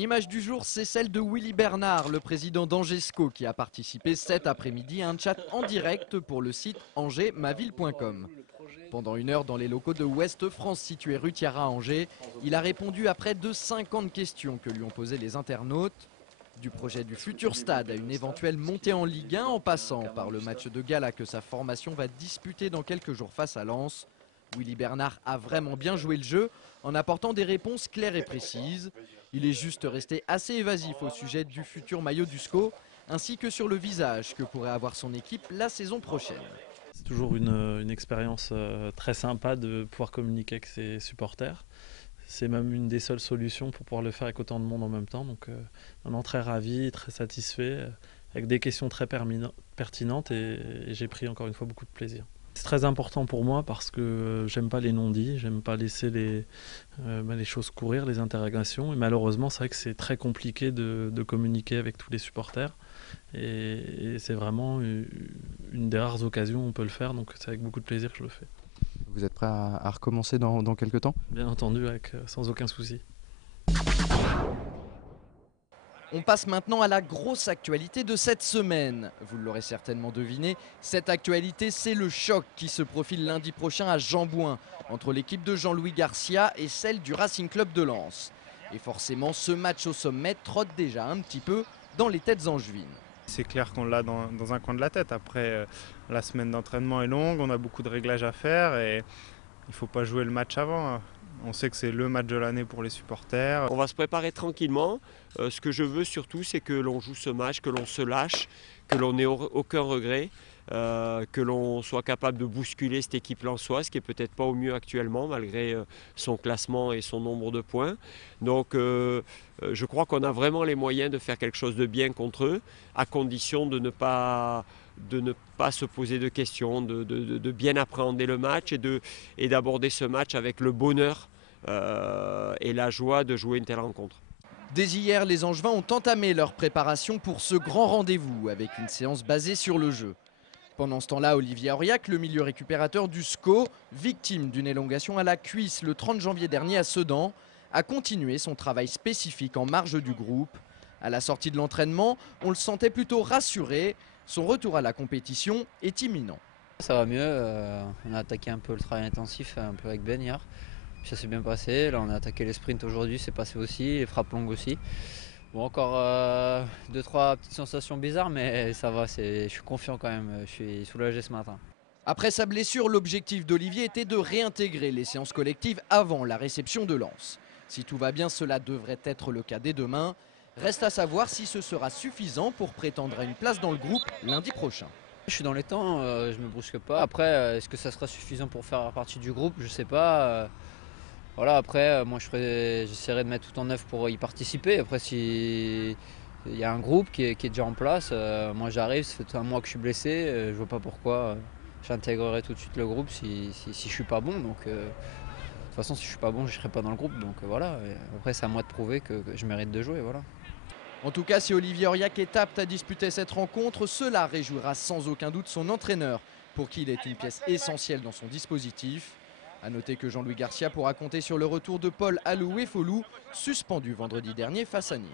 L'image du jour, c'est celle de Willy Bernard, le président d'Angesco, qui a participé cet après-midi à un chat en direct pour le site angersmaville.com. Pendant une heure dans les locaux de Ouest France situés rue Thiara à Angers, il a répondu à près de 50 questions que lui ont posées les internautes. Du projet du futur stade à une éventuelle montée en Ligue 1 en passant par le match de gala que sa formation va disputer dans quelques jours face à Lens. Willy Bernard a vraiment bien joué le jeu en apportant des réponses claires et précises. Il est juste resté assez évasif au sujet du futur maillot du SCO ainsi que sur le visage que pourrait avoir son équipe la saison prochaine. C'est toujours une expérience très sympa de pouvoir communiquer avec ses supporters. C'est même une des seules solutions pour pouvoir le faire avec autant de monde en même temps. Donc vraiment très ravi, très satisfait, avec des questions très pertinentes et j'ai pris encore une fois beaucoup de plaisir. C'est très important pour moi parce que j'aime pas les non-dits, j'aime pas laisser les choses courir, les interrogations. Et malheureusement, c'est vrai que c'est très compliqué de communiquer avec tous les supporters. Et c'est vraiment une des rares occasions où on peut le faire, donc c'est avec beaucoup de plaisir que je le fais. Vous êtes prêt à recommencer dans quelques temps? Bien entendu, sans aucun souci. On passe maintenant à la grosse actualité de cette semaine. Vous l'aurez certainement deviné, cette actualité c'est le choc qui se profile lundi prochain à Jambouin entre l'équipe de Jean-Louis Garcia et celle du Racing Club de Lens. Et forcément ce match au sommet trotte déjà un petit peu dans les têtes angevines. C'est clair qu'on l'a dans un coin de la tête. Après, la semaine d'entraînement est longue, on a beaucoup de réglages à faire et il ne faut pas jouer le match avant. On sait que c'est le match de l'année pour les supporters. On va se préparer tranquillement. Ce que je veux surtout, c'est que l'on joue ce match, que l'on se lâche, que l'on n'ait aucun regret, que l'on soit capable de bousculer cette équipe lensoise qui est peut-être pas au mieux actuellement malgré son classement et son nombre de points. Donc je crois qu'on a vraiment les moyens de faire quelque chose de bien contre eux, à condition de ne pas se poser de questions, de bien appréhender le match et d'aborder ce match avec le bonheur et la joie de jouer une telle rencontre. Dès hier, les Angevins ont entamé leur préparation pour ce grand rendez-vous avec une séance basée sur le jeu. Pendant ce temps-là, Olivier Auriac, le milieu récupérateur du SCO, victime d'une élongation à la cuisse le 30 janvier dernier à Sedan, a continué son travail spécifique en marge du groupe. À la sortie de l'entraînement, on le sentait plutôt rassuré. Son retour à la compétition est imminent. Ça va mieux, on a attaqué un peu le travail intensif un peu avec Ben hier. Ça s'est bien passé, là on a attaqué les sprints aujourd'hui, c'est passé aussi, les frappes longues aussi. Bon, encore 2-3 petites sensations bizarres, mais ça va, je suis confiant quand même, je suis soulagé ce matin. Après sa blessure, l'objectif d'Olivier était de réintégrer les séances collectives avant la réception de Lens. Si tout va bien, cela devrait être le cas dès demain. Reste à savoir si ce sera suffisant pour prétendre à une place dans le groupe lundi prochain. Je suis dans les temps, je ne me brusque pas. Après, est-ce que ça sera suffisant pour faire partie du groupe? Je ne sais pas. Voilà, après, moi j'essaierai de mettre tout en œuvre pour y participer. Après, si il y a un groupe qui est déjà en place, moi j'arrive, ça fait un mois que je suis blessé, je vois pas pourquoi j'intégrerai tout de suite le groupe si je suis pas bon. Donc, de toute façon, si je suis pas bon, je serai pas dans le groupe. Donc voilà. Et après, c'est à moi de prouver que je mérite de jouer. Voilà. En tout cas, si Olivier Auriac est apte à disputer cette rencontre, cela réjouira sans aucun doute son entraîneur, pour qui il est une pièce essentielle dans son dispositif. A noter que Jean-Louis Garcia pourra compter sur le retour de Paul Alou-Effolou, suspendu vendredi dernier face à Nîmes.